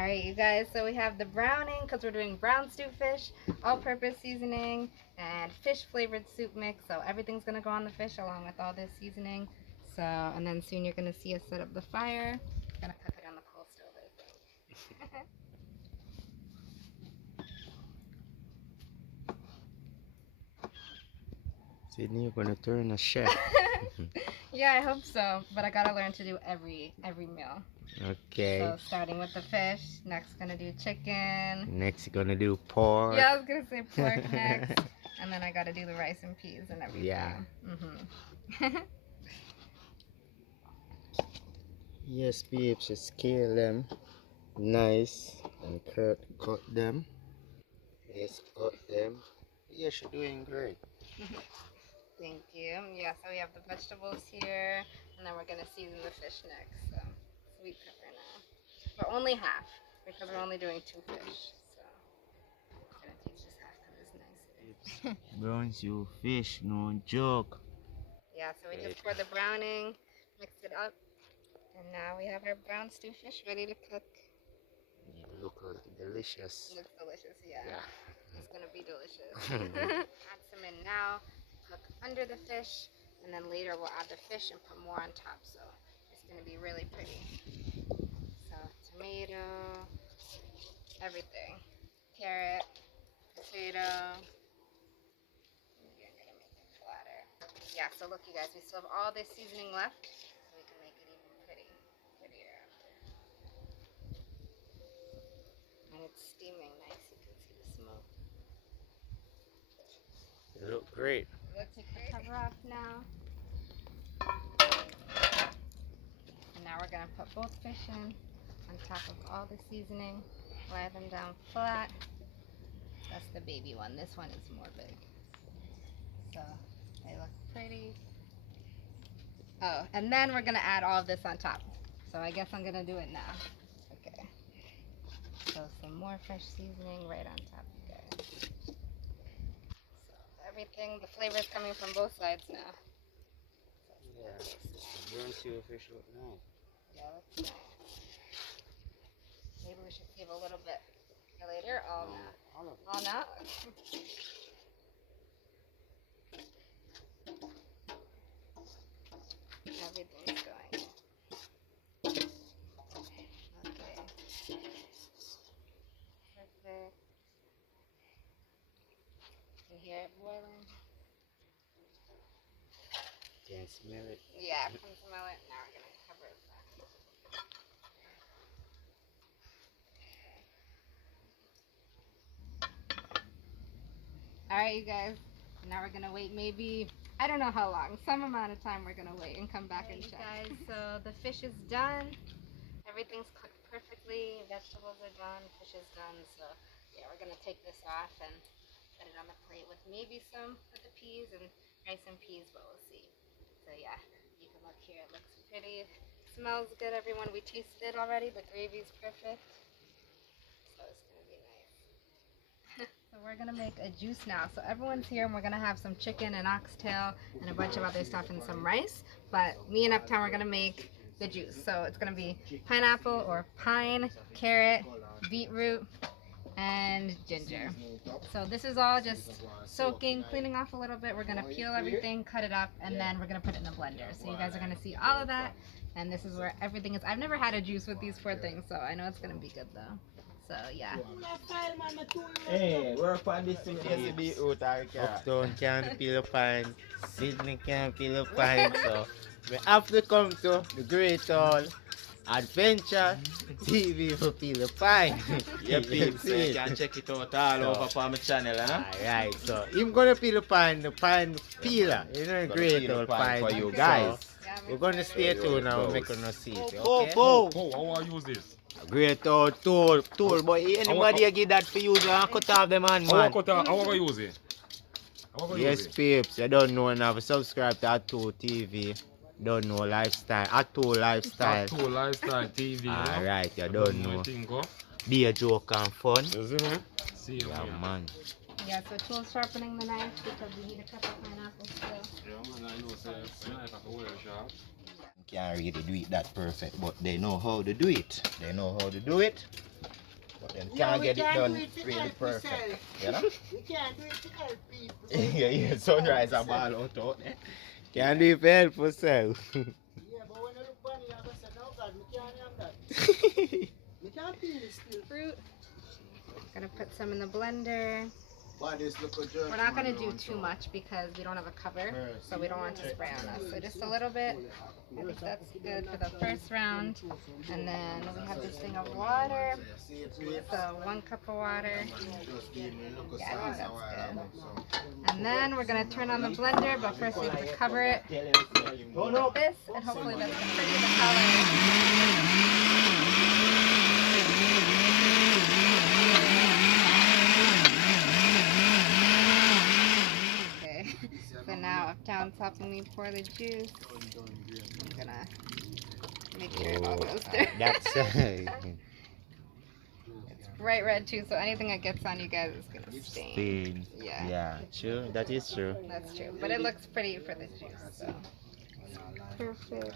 Alright, you guys, so we have the browning because we're doing brown stew fish, all-purpose seasoning, and fish flavored soup mix. So everything's gonna go on the fish along with all this seasoning. So, and then soon you're gonna see us set up the fire. Gonna cook it on the coal stove, I think. Sydney, you're gonna turn a chef. Yeah, I hope so. But I gotta learn to do every meal. Okay. So starting with the fish, next gonna do chicken. Next, you're gonna do pork. Yeah, I was gonna say pork next. And then I gotta do the rice and peas and everything. Yeah. Yes, babes, just scale them nice and cut them. Yes, cut them. Yes, you're doing great. Thank you. Yeah, so we have the vegetables here, and then we're gonna season the fish next. So sweet pepper now. But only half because we're only doing 2 fish. So I'm gonna take this half because it's nice. Brownstew fish, no joke. Yeah, so we just poured the browning, mixed it up, and now we have our brown stew fish ready to cook. Yeah, look delicious. Looks delicious, yeah. Yeah. It's gonna be delicious. Add some in now, cook under the fish, and then later we'll add the fish and put more on top. So it's gonna be really pretty. So tomato, everything, carrot, potato. Maybe I'm gonna make it flatter. Yeah. So look, you guys, we still have all this seasoning left, so we can make it even prettier after. And it's steaming nice. You can see the smoke. They look great. Let's take the cover off now. And now we're gonna put both fish in on top of all the seasoning. Lay them down flat. That's the baby one. This one is more big. So they look pretty. Oh, and then we're gonna add all of this on top. So I guess I'm gonna do it now. Okay. So some more fresh seasoning right on top, you guys. Everything, the flavor is coming from both sides now. Yeah, brownstew fish look nice. Yeah, that's nice. Maybe we should save a little bit for later. All now. All now? Everything's going. Okay. Perfect. You can hear it boiling? Can smell it. Yeah, I can smell it. Now we're gonna cover it back. Alright, you guys. Now we're gonna wait maybe, I don't know how long, some amount of time we're gonna wait and come back and check. Guys, so the fish is done. Everything's cooked perfectly. Vegetables are done. Fish is done. So yeah, we're gonna take this off and put it on the plate with maybe some of the peas and rice and peas, but we'll see. So yeah, you can look here. It looks pretty. Smells good, everyone. We tasted it already. The gravy's perfect. So it's gonna be nice. So we're gonna make a juice now. So everyone's here and we're gonna have some chicken and oxtail and a bunch of other stuff and some rice. But me and Uptown we're gonna make the juice. So it's gonna be pineapple or pine, carrot, beetroot, and ginger. So this is all just soaking, cleaning off a little bit. We're gonna peel everything, cut it up, and then we're gonna put it in a blender. So you guys are gonna see all of that. And this is where everything is. I've never had a juice with these 4 things, so I know it's gonna be good though. So yeah. Hey, work on this thing. Yes, be out Uptown can't peel a pine. Sydney can't peel a pine. So we have to come to the Great Hall Adventure TV for peel a pine. Yeah, people, so you can check it out all over for my channel, huh? Alright, so I'm gonna peel a pine, the pine peeler. You know, Gonna Great peel Hall a pine pine for you So, guys. Yeah, we're gonna stay tuned now. We're making no see it. Go, Okay? go. Oh, how I use this? Great Hall tool, but anybody give that for you, cut off them hand, How I man. cut out? How I use it? How I Yes, use it? peeps, you don't know now. Subscribe to Atu TV. Don't know lifestyle. Atu lifestyle. Tattoo Lifestyle TV. Alright, you don't know. Tingo. Be a joke and fun. You see me? See you, Yeah, man. man. Yeah, so tool sharpening the knife because we need to cut the pineapple still. Yeah, man, I know, say, knife have to wear sharp. Can't really do it that perfect, but they know how to do it. They know how to do it. But then Yeah, can't we get it can't done do it to really help perfect. ourselves. You know? We can't do it to help people. Yeah, sunrise a ball out there. Can't do it for help yourself. Yeah, but when I look funny, I'm going to say, no, God, we can't have that. We can't peel it still. Fruit. Gonna put some in the blender. Bodies look a jerk. We're not gonna do too much because we don't have a cover, so we don't want it to spray on us. So just a little bit. I think that's good for the first round. And then we have this thing of water. So 1 cup of water. Yeah, I think that's good. And then we're gonna turn on the blender, but first we have to cover it with this, and hopefully that's gonna pretty the color. Okay, so now Uptown's helping me pour the juice. I'm gonna make sure it all goes through. That's It's bright red too, so anything that gets on you guys is gonna stain. Spain. Yeah, Yeah, true. That is true. that's true. But it looks pretty for the juice, so. Perfect.